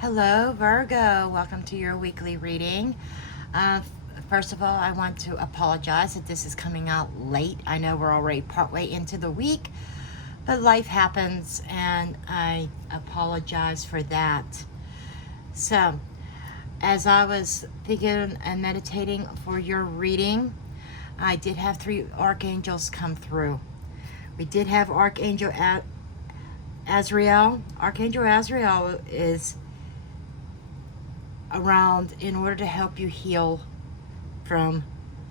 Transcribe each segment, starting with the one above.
Hello, Virgo. Welcome to your weekly reading. Uh, First of all, I want to apologize that this is coming out late. I know we're already partway into the week, but life happens, and I apologize for that. So, as I was thinking and meditating for your reading, I did have 3 archangels come through. We did have Archangel Azrael. Archangel Azrael is around in order to help you heal from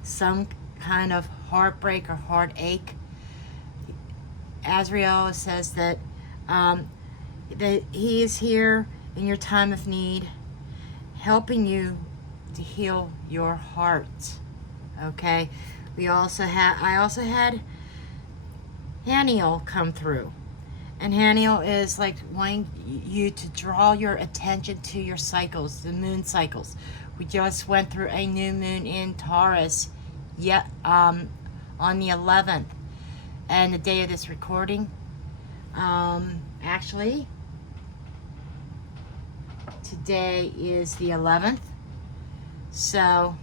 some kind of heartbreak or heartache. Azrael says that he is here in your time of need, helping you to heal your heart. Okay, I also had Haniel come through. And Haniel is like wanting you to draw your attention to your cycles, the moon cycles. We just went through a new moon in Taurus on the 11th. And the day of this recording, actually, today is the 11th. So,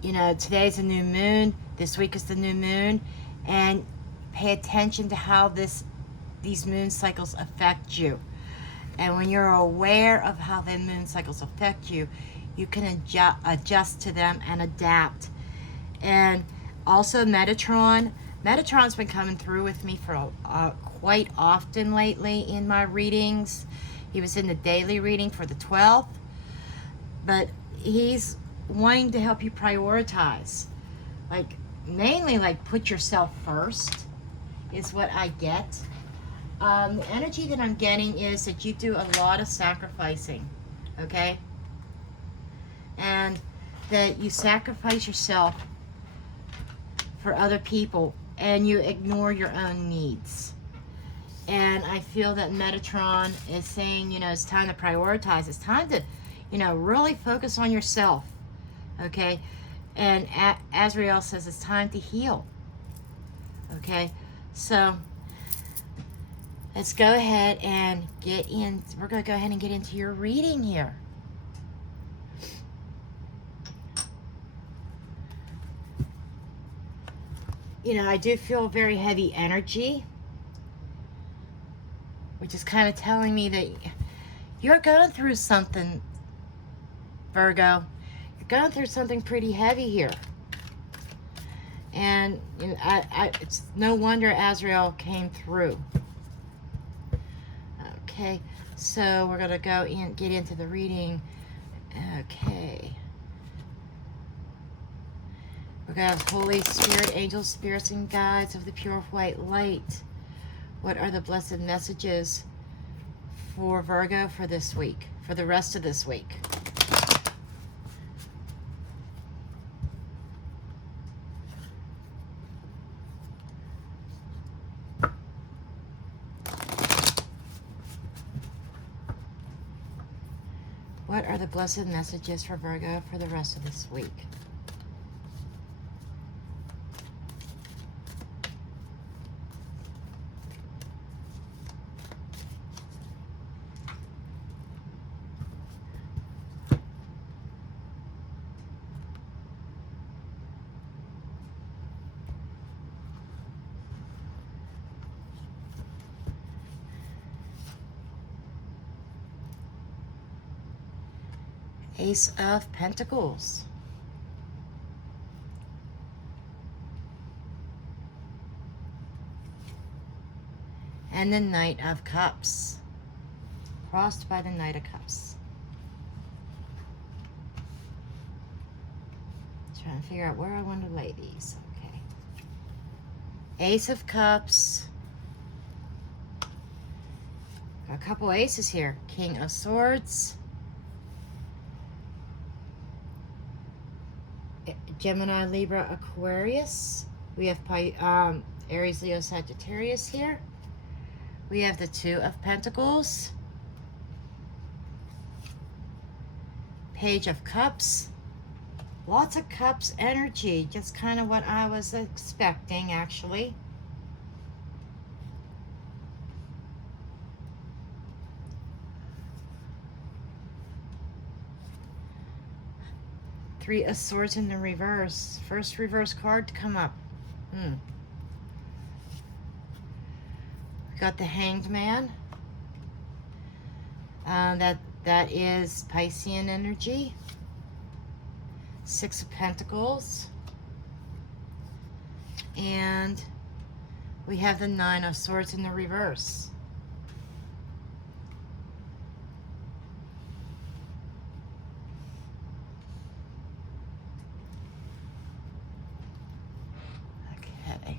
today's a new moon. This week is the new moon. And pay attention to how these moon cycles affect you. And when you're aware of how the moon cycles affect you, you can adjust to them and adapt. And also Metatron's been coming through with me for quite often lately in my readings. He was in the daily reading for the 12th, but he's wanting to help you prioritize. Mainly put yourself first is what I get. The energy that I'm getting is that you do a lot of sacrificing, okay? And that you sacrifice yourself for other people and you ignore your own needs. And I feel that Metatron is saying, it's time to prioritize. It's time to, really focus on yourself, okay? And Azrael says it's time to heal, okay? So let's go ahead and get in. We're going to go ahead and get into your reading here. I do feel very heavy energy, which is kind of telling me that you're going through something, Virgo. You're going through something pretty heavy here. And it's no wonder Azrael came through. Okay, so we're going to go and get into the reading. Okay. We're going to have Holy Spirit, angels, spirits, and guides of the pure white light. What are the blessed messages for Virgo for this week, for the rest of this week? What are the blessed messages for Virgo for the rest of this week? Ace of Pentacles. And the Knight of Cups. Crossed by the Knight of Cups. Trying to figure out where I want to lay these. Okay. Ace of Cups. Got a couple aces here. King of Swords. Gemini, Libra, Aquarius. We have Aries, Leo, Sagittarius here. We have the Two of Pentacles. Page of Cups. Lots of Cups energy. Just kind of what I was expecting, actually. Three of Swords in the reverse. First reverse card to come up. We got the Hanged Man. That is Piscean energy. Six of Pentacles. And we have the Nine of Swords in the reverse. Okay.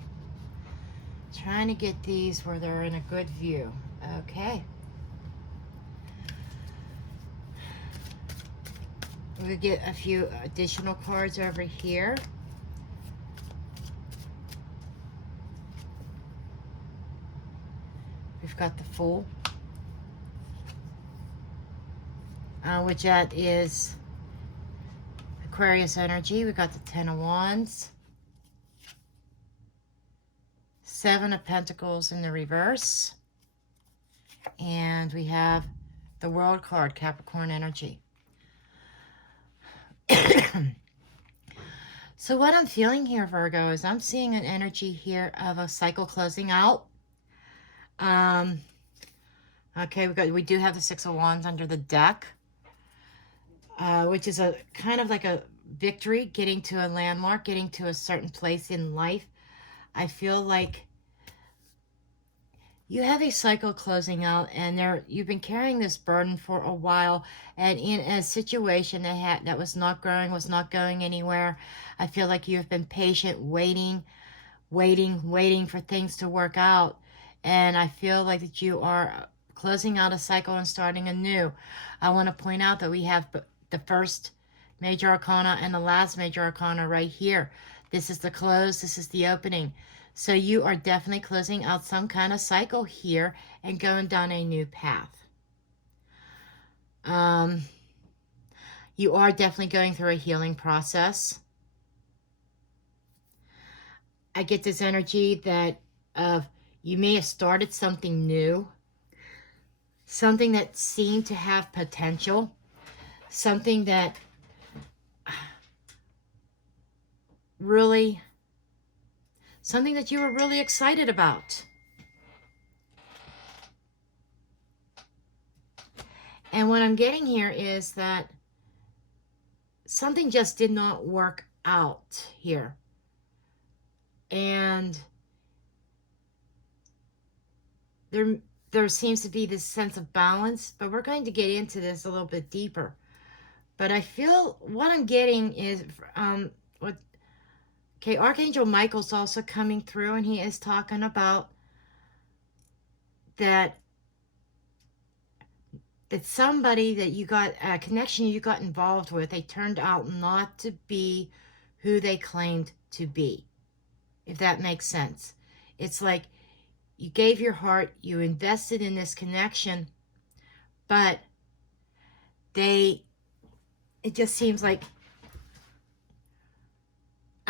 Trying to get these where they're in a good view. Okay. We'll get a few additional cards over here. We've got the Fool, which that is Aquarius energy. We got the Ten of Wands, Seven of Pentacles in the reverse, and we have the World card, Capricorn energy. So what I'm feeling here, Virgo, is I'm seeing an energy here of a cycle closing out. Okay, we do have the Six of Wands under the deck, which is a kind of like a victory, getting to a landmark, getting to a certain place in life. I feel like you have a cycle closing out, and you've been carrying this burden for a while, and in a situation that was not growing, was not going anywhere. I feel like you have been patient, waiting for things to work out. And I feel like that you are closing out a cycle and starting anew. I want to point out that we have the first major arcana and the last major arcana right here. This is the close, this is the opening. So you are definitely closing out some kind of cycle here and going down a new path. You are definitely going through a healing process. I get this energy that you may have started something new, something that seemed to have potential, something that you were really excited about. And what I'm getting here is that something just did not work out here. And there seems to be this sense of balance, but we're going to get into this a little bit deeper. But I feel what I'm getting is, Archangel Michael's also coming through, and he is talking about that somebody that you got, a connection you got involved with, they turned out not to be who they claimed to be, if that makes sense. It's like you gave your heart, you invested in this connection, but it just seems like,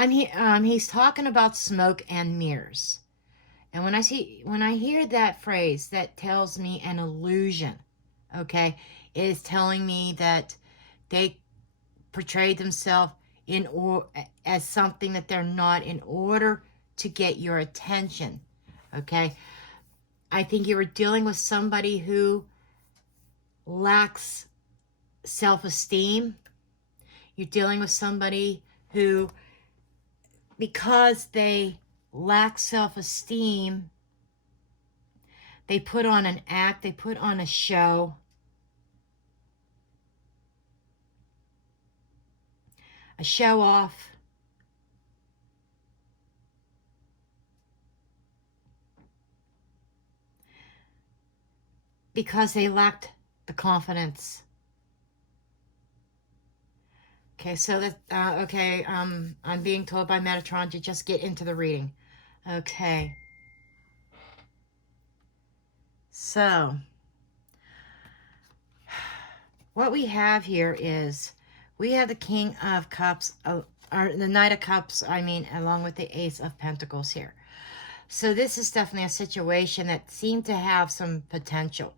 he's talking about smoke and mirrors. And when I hear that phrase, that tells me an illusion, okay? It is telling me that they portrayed themselves as something that they're not, in order to get your attention, okay? I think you were dealing with somebody who lacks self-esteem. You're dealing with somebody who, because they lack self-esteem, they put on an act, they put on a show. A show off. Because they lacked the confidence. Okay, so that, I'm being told by Metatron to just get into the reading. Okay. So, what we have here is, we have the King of Cups, or the Knight of Cups, along with the Ace of Pentacles here. So this is definitely a situation that seemed to have some potential.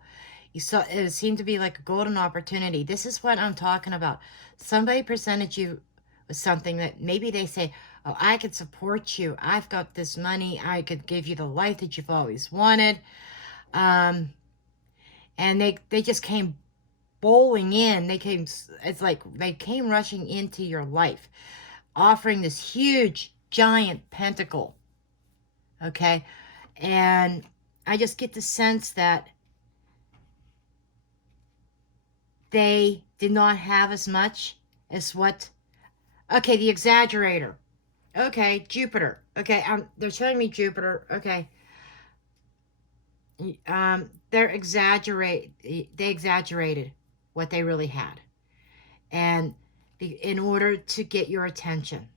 It seemed to be like a golden opportunity. This is what I'm talking about. Somebody presented you with something that maybe they say, oh, I could support you. I've got this money. I could give you the life that you've always wanted. And they just came bowling in. It's like they came rushing into your life, offering this huge, giant pentacle. Okay. And I just get the sense that they did not have as much as what, okay, the exaggerator. Okay, Jupiter. Okay, they're showing me Jupiter. Okay. They exaggerated what they really had. And in order to get your attention.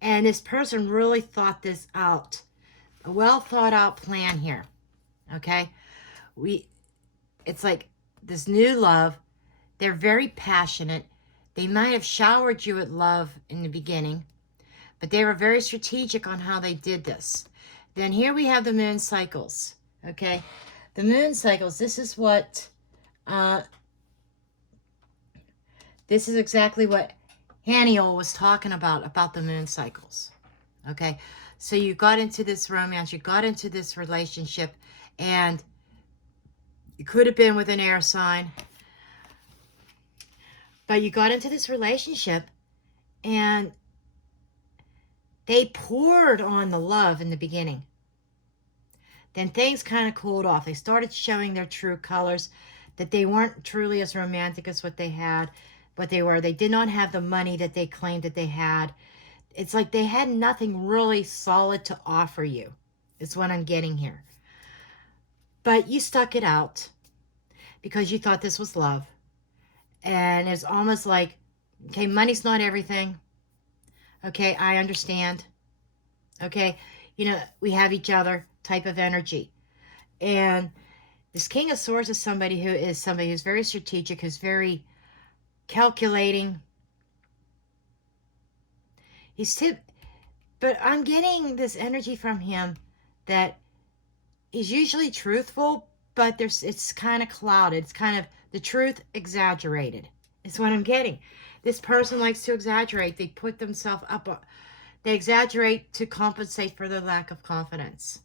And this person really thought this out. A well thought out plan here. Okay? It's like this new love. They're very passionate. They might have showered you with love in the beginning, but they were very strategic on how they did this. Then here we have the moon cycles. Okay? The moon cycles, this is exactly what Haniel was talking about the moon cycles. Okay? So you got into this romance, you got into this relationship, and you could have been with an air sign, but you got into this relationship, and they poured on the love in the beginning. Then things kind of cooled off. They started showing their true colors, that they weren't truly as romantic as what they were. They did not have the money that they claimed that they had. It's like they had nothing really solid to offer you, is what I'm getting here. But you stuck it out because you thought this was love. And it's almost like, okay, money's not everything. Okay, I understand. Okay, we have each other type of energy. And this King of Swords is somebody who's very strategic, who's very calculating. But I'm getting this energy from him that he's usually truthful, but it's kind of clouded. It's kind of the truth exaggerated. Is what I'm getting. This person likes to exaggerate. They put themselves up. They exaggerate to compensate for their lack of confidence.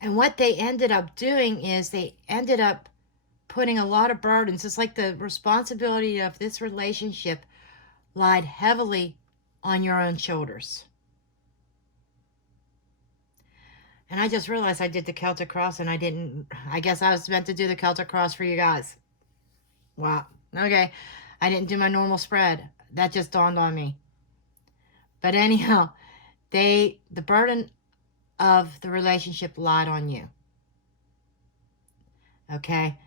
And what they ended up doing is they ended up putting a lot of burdens. It's like the responsibility of this relationship lied heavily on your own shoulders. And I just realized I did the Celtic Cross and I guess I was meant to do the Celtic Cross for you guys. Wow. Okay. I didn't do my normal spread. That just dawned on me. But anyhow, the burden of the relationship lied on you. Okay.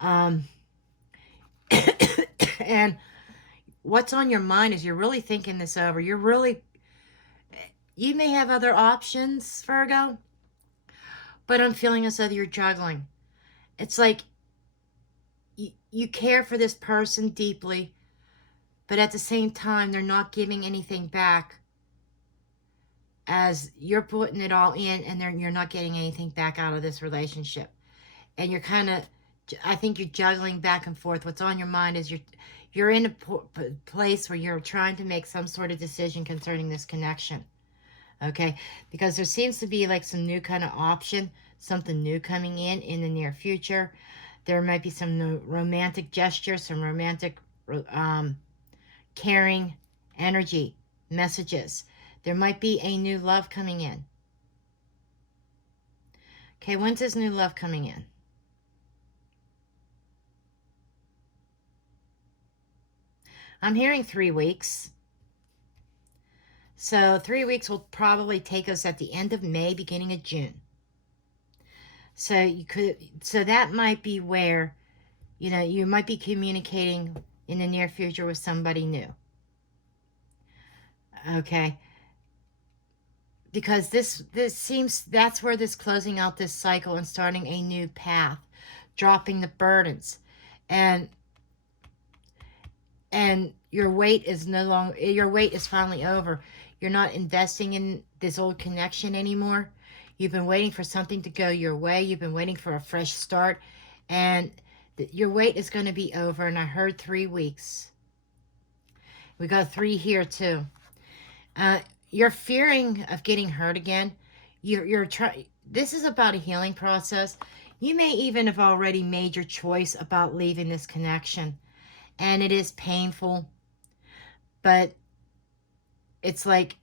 And what's on your mind is you're really thinking this over. You may have other options, Virgo, but I'm feeling as though you're juggling. It's like you care for this person deeply, but at the same time, they're not giving anything back, as you're putting it all in and you're not getting anything back out of this relationship. And you're I think you're juggling back and forth. What's on your mind is you're in a place where you're trying to make some sort of decision concerning this connection. Okay? Because there seems to be like some new kind of option, something new coming in the near future. There might be some new romantic gestures, some romantic caring energy, messages. There might be a new love coming in. Okay, when's this new love coming in? I'm hearing 3 weeks. So 3 weeks will probably take us at the end of May, beginning of June. So that might be where, you might be communicating in the near future with somebody new. Okay. Because this seems, that's where this closing out this cycle and starting a new path, dropping the burdens, and your wait is finally over. You're not investing in this old connection anymore. You've been waiting for something to go your way. You've been waiting for a fresh start. And your wait is going to be over. And I heard 3 weeks. We got 3 here too. You're fearing of getting hurt again. You're trying. This is about a healing process. You may even have already made your choice about leaving this connection. And it is painful. But it's like,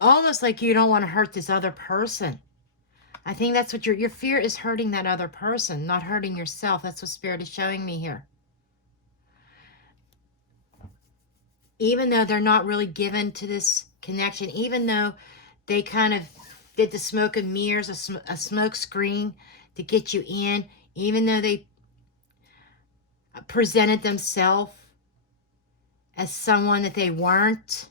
almost like you don't want to hurt this other person. I think that's what your fear is, hurting that other person, not hurting yourself. That's what Spirit is showing me here. Even though they're not really given to this connection, even though they kind of did the smoke and mirrors, a smoke screen to get you in, even though they presented themselves as someone that they weren't,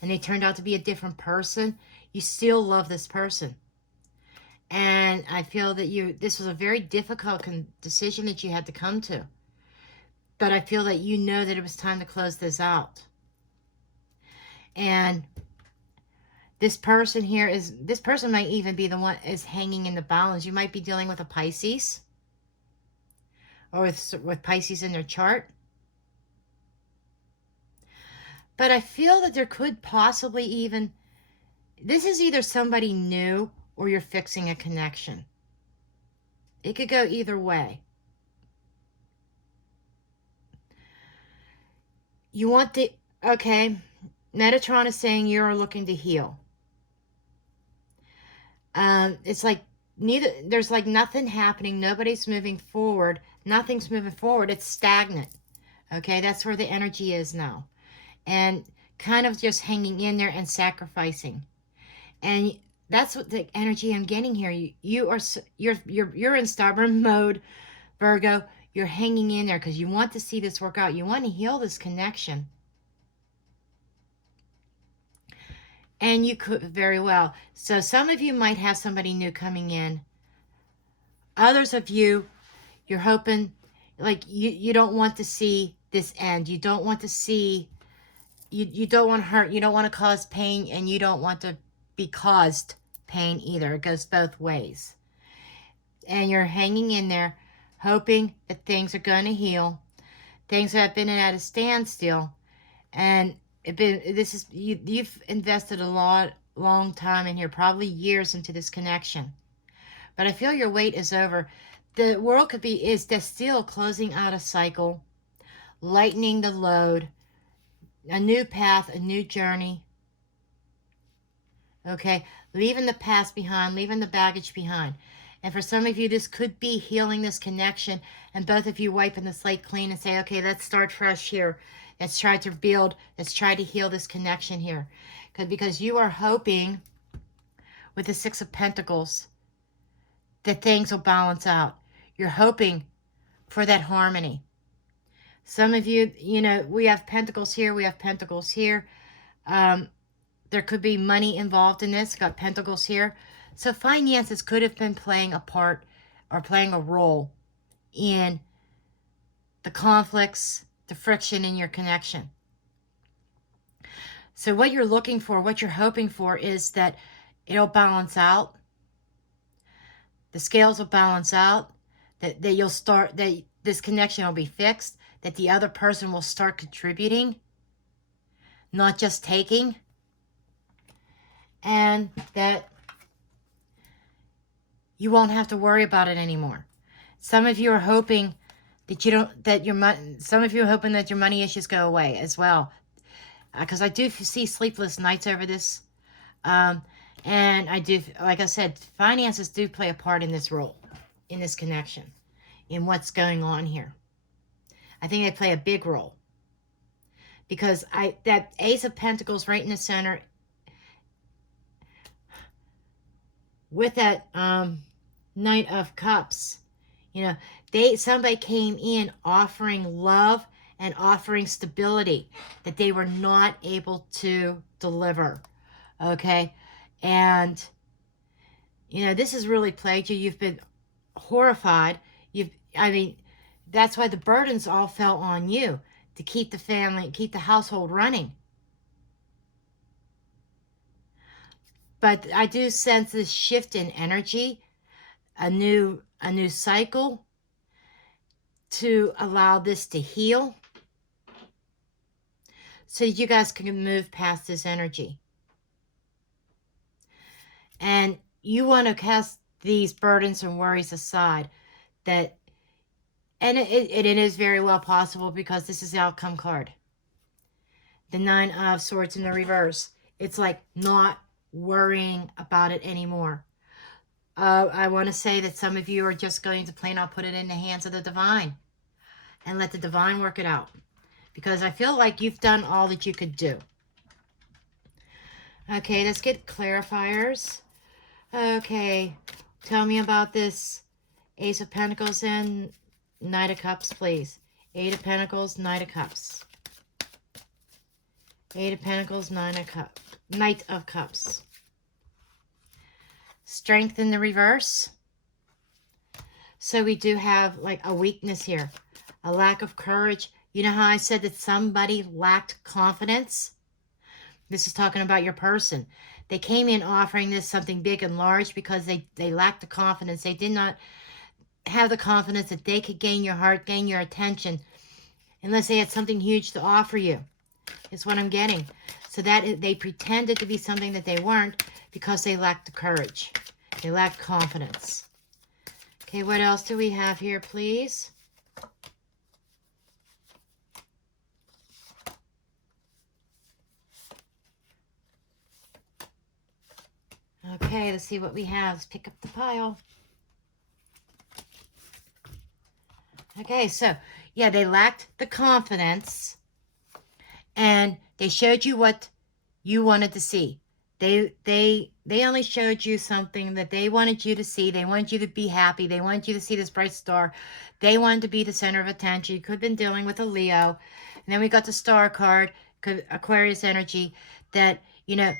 and they turned out to be a different person, you still love this person. And I feel that this was a very difficult decision that you had to come to. But I feel that you know that it was time to close this out. And this person here this person might even be the one is hanging in the balance. You might be dealing with a Pisces, or with Pisces in their chart. But I feel that there could possibly even, this is either somebody new or you're fixing a connection. It could go either way. You want the, okay, Metatron is saying you're looking to heal. It's like there's like nothing happening. Nobody's moving forward. Nothing's moving forward. It's stagnant. Okay, that's where the energy is now. And kind of just hanging in there and sacrificing. And that's what the energy I'm getting here. You're in stubborn mode, Virgo. You're hanging in there because you want to see this work out. You want to heal this connection. And you could very well. So some of you might have somebody new coming in. Others of you, you're hoping, like you don't want to see this end. You don't want to see, you don't want to hurt. You don't want to cause pain, and you don't want to be caused pain either. It goes both ways. And you're hanging in there, hoping that things are going to heal. Things have been at a standstill. And you've invested a long time in here, probably years into this connection. But I feel your wait is over. The world is still closing out a cycle, lightening the load, a new path, a new journey. Okay, leaving the past behind, leaving the baggage behind. And for some of you, this could be healing this connection, and both of you wiping the slate clean and say, okay, let's start fresh here. Let's try to build, let's try to heal this connection here. Because you are hoping, with the Six of Pentacles, that things will balance out. You're hoping for that harmony. Some of you, we have Pentacles here, we have Pentacles here. There could be money involved in this. Got Pentacles here. So finances could have been playing a part or playing a role in the conflicts, the friction in your connection. So what you're looking for, what you're hoping for, is that it'll balance out. The scales will balance out. That this connection will be fixed. That the other person will start contributing, not just taking. And that you won't have to worry about it anymore. Some of you are hoping that some of you are hoping that your money issues go away as well. Because I do see sleepless nights over this. And I do, like I said, finances do play a part in this role, in this connection, in what's going on here. I think they play a big role. Because that Ace of Pentacles right in the center, with that Knight of Cups, somebody came in offering love and offering stability that they were not able to deliver. Okay? And, this has really plagued you. You've been horrified. That's why the burdens all fell on you, to keep the family, keep the household running. But I do sense this shift in energy, a new cycle to allow this to heal, so you guys can move past this energy. And you want to cast these burdens and worries aside. That, and it is very well possible, because this is the outcome card. The Nine of Swords in the reverse. It's like not worrying about it anymore. I want to say that some of you are just going to plain out put it in the hands of the divine and let the divine work it out, because I feel like you've done all that you could do. Okay, let's get clarifiers. Okay, tell me about this Ace of Pentacles and Knight of Cups, please. Eight of Pentacles, Knight of Cups. Eight of Pentacles, Knight of Cups. Strength in the reverse. So we do have like a weakness here. A lack of courage. You know how I said that somebody lacked confidence? This is talking about your person. They came in offering this something big and large because they lacked the confidence. They did not have the confidence that they could gain your heart, gain your attention, unless they had something huge to offer you. Is what I'm getting. So that they pretended to be something that they weren't because they lacked the courage. They lacked confidence. Okay, what else do we have here, please? Okay, let's see what we have. Let's pick up the pile. Okay, so, yeah, they lacked the confidence, and they showed you what you wanted to see. They only showed you something that they wanted you to see. They wanted you to be happy. They wanted you to see this bright star. They wanted to be the center of attention. You could have been dealing with a Leo. And then we got the star card, Aquarius energy, that, you know,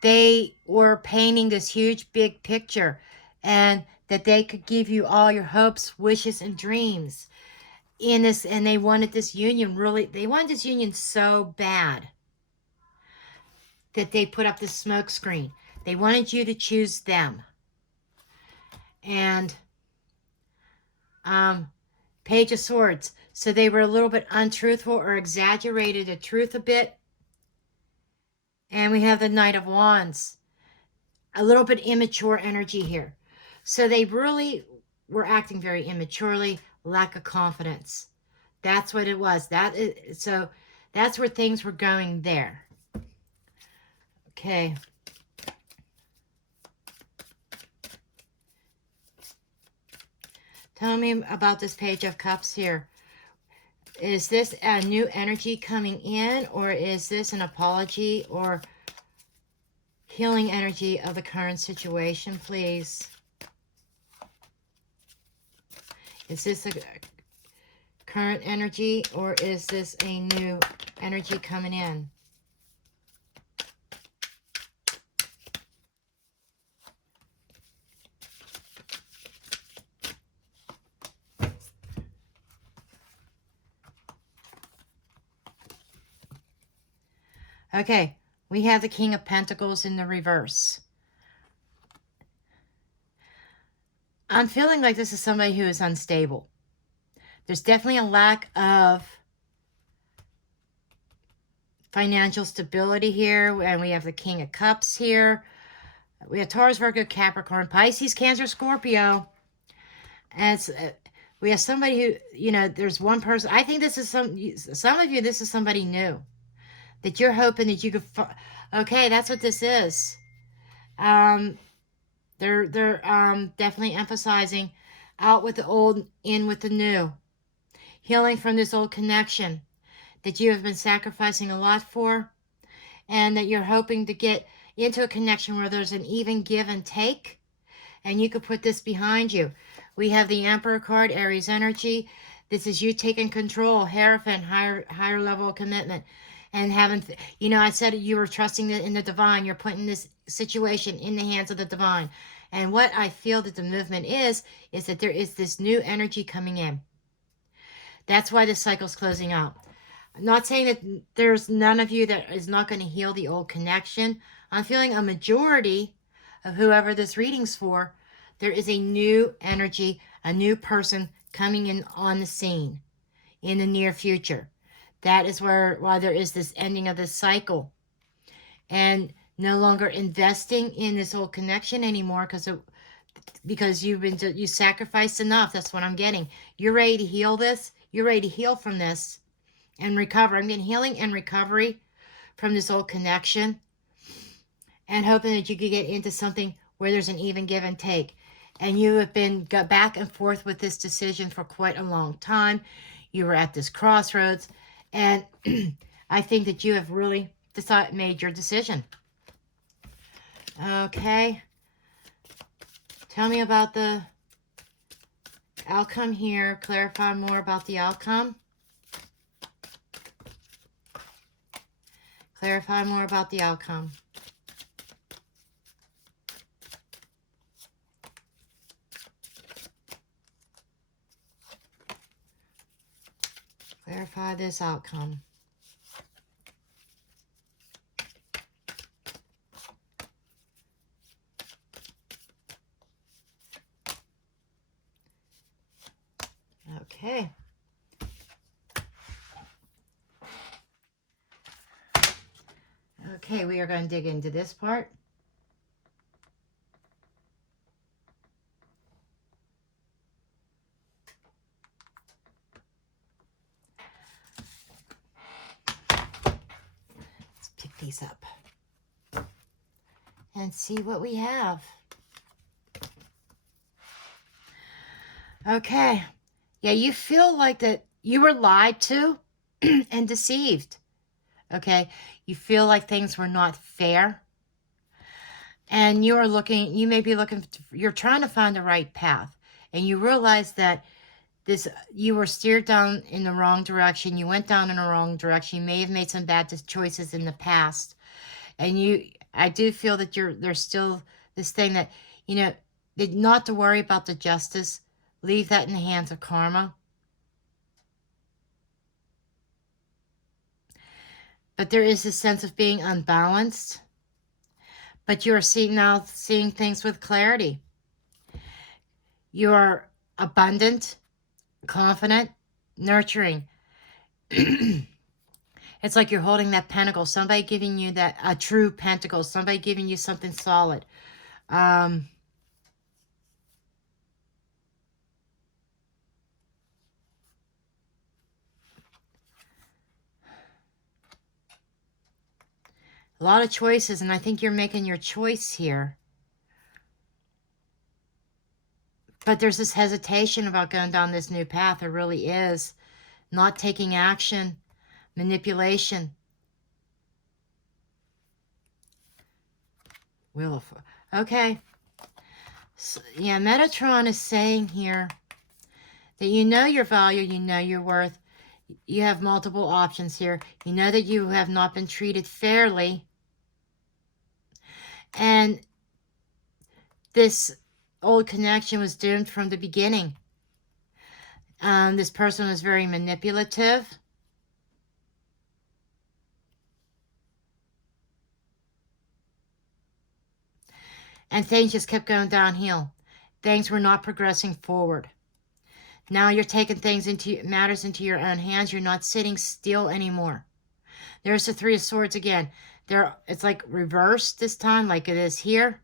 they were painting this huge, big picture, and that they could give you all your hopes, wishes, and dreams in this. And they wanted this union they wanted this union so bad that they put up this smoke screen. They wanted you to choose them. And Page of Swords. So they were a little bit untruthful or exaggerated the truth a bit. And we have the Knight of Wands. A little bit immature energy here. So they really were acting very immaturely, lack of confidence. That's what it was. So that's where things were going there. Okay. Tell me about this Page of Cups here. Is this a new energy coming in, or is this an apology or healing energy of the current situation, please? Is this a current energy, or is this a new energy coming in? Okay, we have the King of Pentacles in the reverse. I'm feeling like this is somebody who is unstable. There's definitely a lack of financial stability here. And we have the King of Cups here. We have Taurus, Virgo, Capricorn, Pisces, Cancer, Scorpio. And we have somebody who, you know, there's one person. I think this is some of you, this is somebody new that you're hoping that you could. Okay, that's what this is. They're definitely emphasizing out with the old, in with the new. Healing from this old connection that you have been sacrificing a lot for, and that you're hoping to get into a connection where there's an even give and take, and you could put this behind you. We have the Emperor card, Aries energy. This is you taking control, Hierophant, higher level of commitment. And having, you know, I said you were trusting in the divine. You're putting this situation in the hands of the divine. And what I feel that the movement is that there is this new energy coming in. That's why this cycle's closing out. Not saying that there's none of you that is not going to heal the old connection. I'm feeling a majority of whoever this reading's for, there is a new energy, a new person coming in on the scene in the near future. That is why there is this ending of this cycle. And no longer investing in this old connection anymore because you sacrificed enough. That's what I'm getting. You're ready to heal this. You're ready to heal from this and recover. I'm getting healing and recovery from this old connection, and hoping that you could get into something where there's an even give and take. And you have been got back and forth with this decision for quite a long time. You were at this crossroads, and I think that you have really made your decision. Okay. Tell me about the outcome here. Clarify more about the outcome. Clarify more about the outcome. Clarify this outcome. Okay. Okay, we are going to dig into this part. Let's pick these up and see what we have. Okay. Yeah, you feel like that you were lied to and deceived. Okay. You feel like things were not fair. And you may be looking, you're trying to find the right path. And you realize that you were steered down in the wrong direction. You went down in the wrong direction. You may have made some bad choices in the past. And I do feel that there's still this thing that, not to worry about the justice. Leave that in the hands of karma. But there is a sense of being unbalanced. But you are now seeing things with clarity. You are abundant, confident, nurturing. It's like you're holding that pentacle. Somebody giving you a true pentacle. Somebody giving you something solid. A lot of choices, and I think you're making your choice here. But there's this hesitation about going down this new path. There really is. Not taking action. Manipulation. Okay. So, yeah, Metatron is saying here that you know your value, you know your worth. You have multiple options here. You know that you have not been treated fairly. And this old connection was doomed from the beginning. This person was very manipulative. And things just kept going downhill. Things were not progressing forward. Now you're taking matters into your own hands. You're not sitting still anymore. There's the Three of Swords again. It's like reversed this time, like it is here.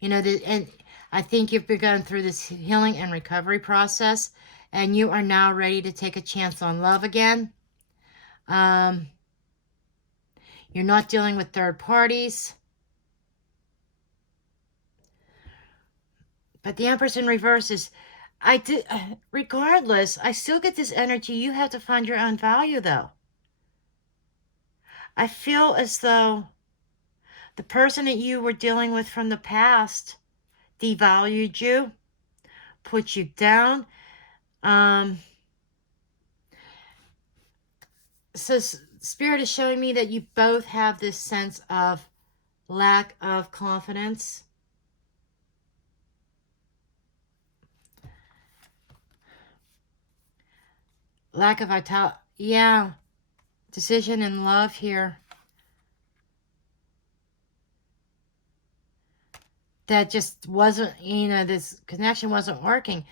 And I think you've begun through this healing and recovery process, and you are now ready to take a chance on love again. You're not dealing with third parties. But the Empress in reverse is, regardless, I still get this energy. You have to find your own value, though. I feel as though the person that you were dealing with from the past devalued you, put you down. So Spirit is showing me that you both have this sense of lack of confidence. Lack of vitality. Yeah. decision in love here that just wasn't, you know, this connection wasn't working.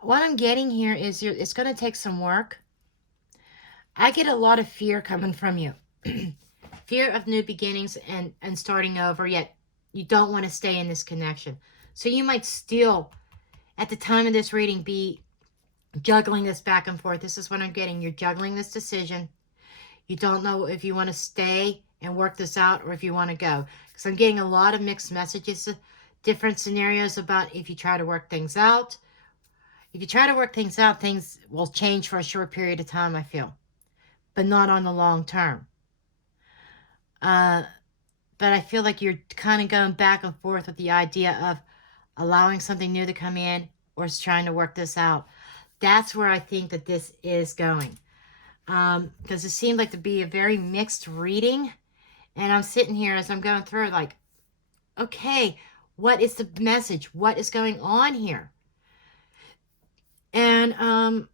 What I'm getting here is it's going to take some work. I get a lot of fear coming from you. Fear of new beginnings and starting over, yet you don't want to stay in this connection. So you might still, at the time of this reading, be juggling this back and forth. This is what I'm getting. You're juggling this decision. You don't know if you want to stay and work this out or if you want to go. Because I'm getting a lot of mixed messages, different scenarios about if you try to work things out. If you try to work things out, things will change for a short period of time, I feel. But not on the long term. But I feel like you're kind of going back and forth with the idea of allowing something new to come in or trying to work this out. That's where I think that this is going. Because it seemed like to be a very mixed reading. And I'm sitting here as I'm going through like, okay, what is the message? What is going on here? And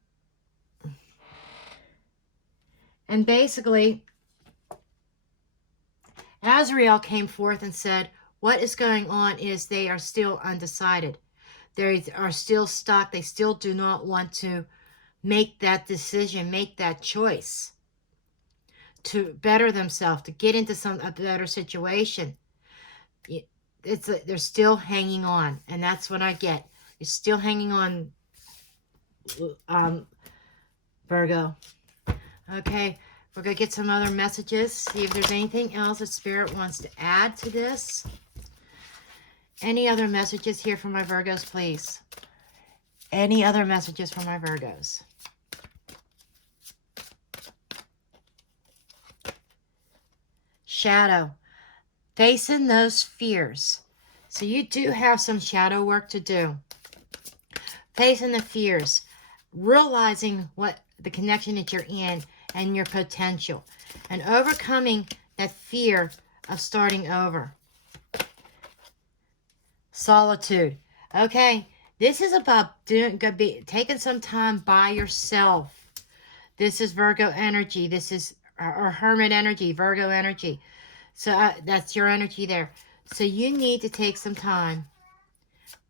basically, Azrael came forth and said, what is going on is they are still undecided. They are still stuck. They still do not want to make that decision, make that choice to better themselves, to get into a better situation. They're still hanging on, and that's what I get. You're still hanging on, Virgo. Okay, we're going to get some other messages, see if there's anything else that Spirit wants to add to this. Any other messages here for my Virgos, please? Any other messages for my Virgos? Shadow. Facing those fears. So you do have some shadow work to do. Facing the fears. Realizing what the connection that you're in and your potential. And overcoming that fear of starting over. Solitude. Okay, this is about taking some time by yourself. This is Virgo energy. This is or Hermit energy, Virgo energy. So that's your energy there. So you need to take some time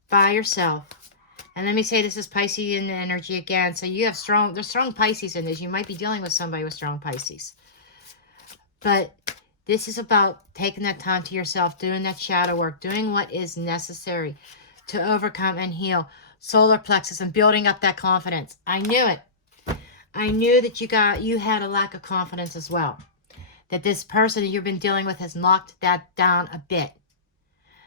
by yourself. And let me say this is Piscean energy again. So you have there's strong Pisces in this. You might be dealing with somebody with strong Pisces. But this is about taking that time to yourself, doing that shadow work, doing what is necessary to overcome and heal solar plexus and building up that confidence. I knew it. I knew that you had a lack of confidence as well. That this person that you've been dealing with has knocked that down a bit.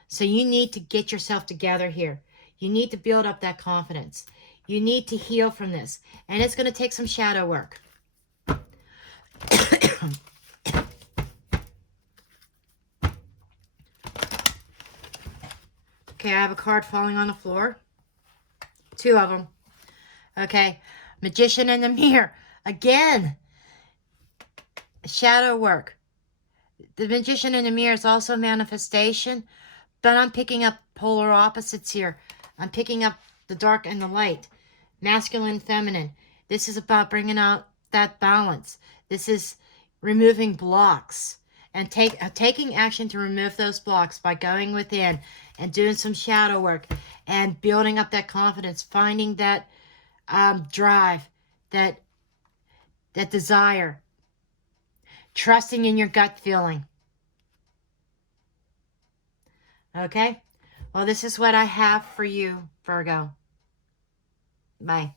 So you need to get yourself together here. You need to build up that confidence. You need to heal from this. And it's going to take some shadow work. Okay, I have a card falling on the floor. 2 of them. Okay, Magician in the Mirror. Again, shadow work. The Magician in the Mirror is also manifestation, but I'm picking up polar opposites here. I'm picking up the dark and the light, masculine, feminine. This is about bringing out that balance. This is removing blocks and taking action to remove those blocks by going within and doing some shadow work and building up that confidence, finding that drive, that desire, trusting in your gut feeling. Okay? Well, this is what I have for you, Virgo. Bye.